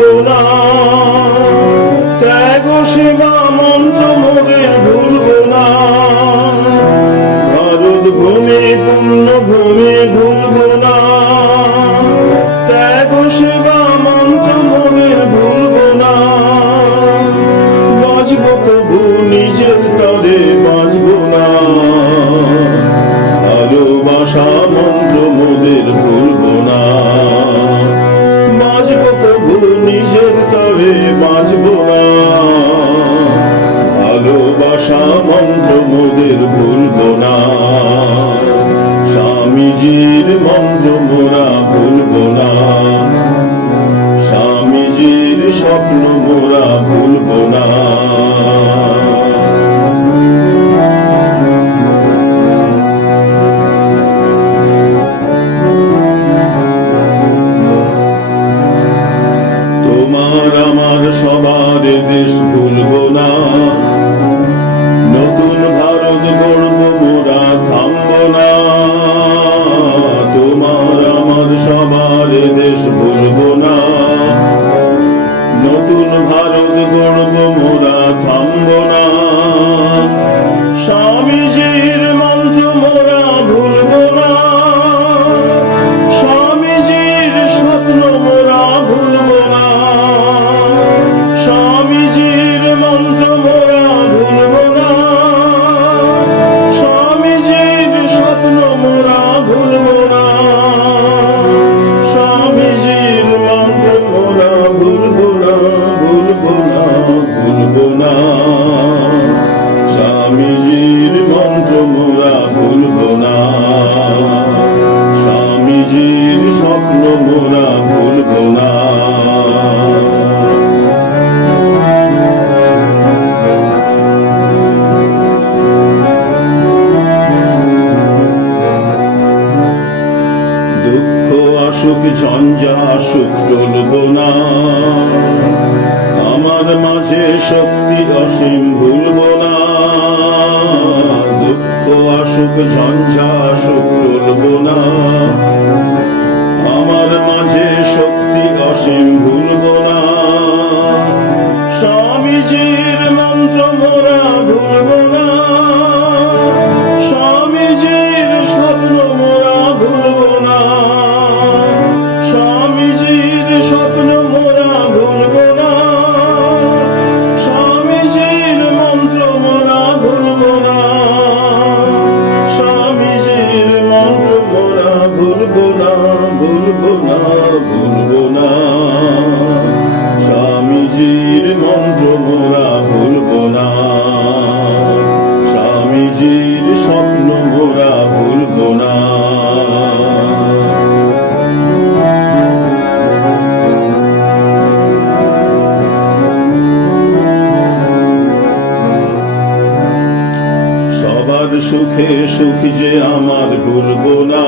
ভুলবো না, ত্যাগ সেবা মন্ত্র মোদের ভুলবো না, ভারত ভূমি পূর্ণ ভূমি ভুলবো না, ত্যাগ সেবা মন্ত্র মোদের ভুলবো না, বাঁচবো তবু নিজের তরে বাঁচবো না, ভালোবাসা মন্ত্র মোদের ভুলবো না, বাঁচবো তবু নিজের তরে বাঁচবো না, ভালোবাসা মন্ত্র মোদের ভুলবো না, স্বামীজির মন্ত্র মোরা ভুলবো না, স্বামীজির স্বপ্ন মোরা ভুলবো না। তোমার আমার সবার দেশ ভুলবো না, নতুন ভারত গড়ব মোরা থামবো না, তোমার আমার সবার দেশ ভুলবো না, নতুন ভারত গড়ব মোরা থামবো না, স্বামীজির মন্ত্র মোরা ভুলবো না, স্বামীজির স্বপ্ন মোরা ভুলবো না, স্বামীজির মন্ত্র মোরা ভুলবো না, স্বামীজির স্বপ্ন মোরা ভুলবো না, স্বামীজির মন্ত্র মোরা ভুলবো না, ভুলবো না, ভুলবো না, স্বামীজির মন্ত্র মোরা ভুলবো না, স্বামীজির স্বপ্ন মোরা ভুলবো না। দুঃখ আসুক ঝঞ্ঝা আসুক টলবো না, আমার মাঝে শক্তি অসীম ভুলবো না, দুঃখ আসুক ঝঞ্ঝা আসুক টলবো না, আমার মাঝে শক্তি অসীম ভুলবো না, স্বামীজির মন্ত্র মোরা ভুলবো না, স্বামীজির স্বপ্ন মোরা ভুলবো না, স্বামীজির স্বপ্ন মোরা ভুলবো না, স্বামীজির মন্ত্র মোরা ভুলবো না, স্বামীজির মন্ত্র মোরা ভুলবো না, ভুলবো না, ভুলবো না, স্বামীজির মন্ত্র মোরা ভুলবো না, স্বামীজির স্বপ্ন মোরা ভুলবো না। সবার সুখে সুখ যে আমার ভুলবো না,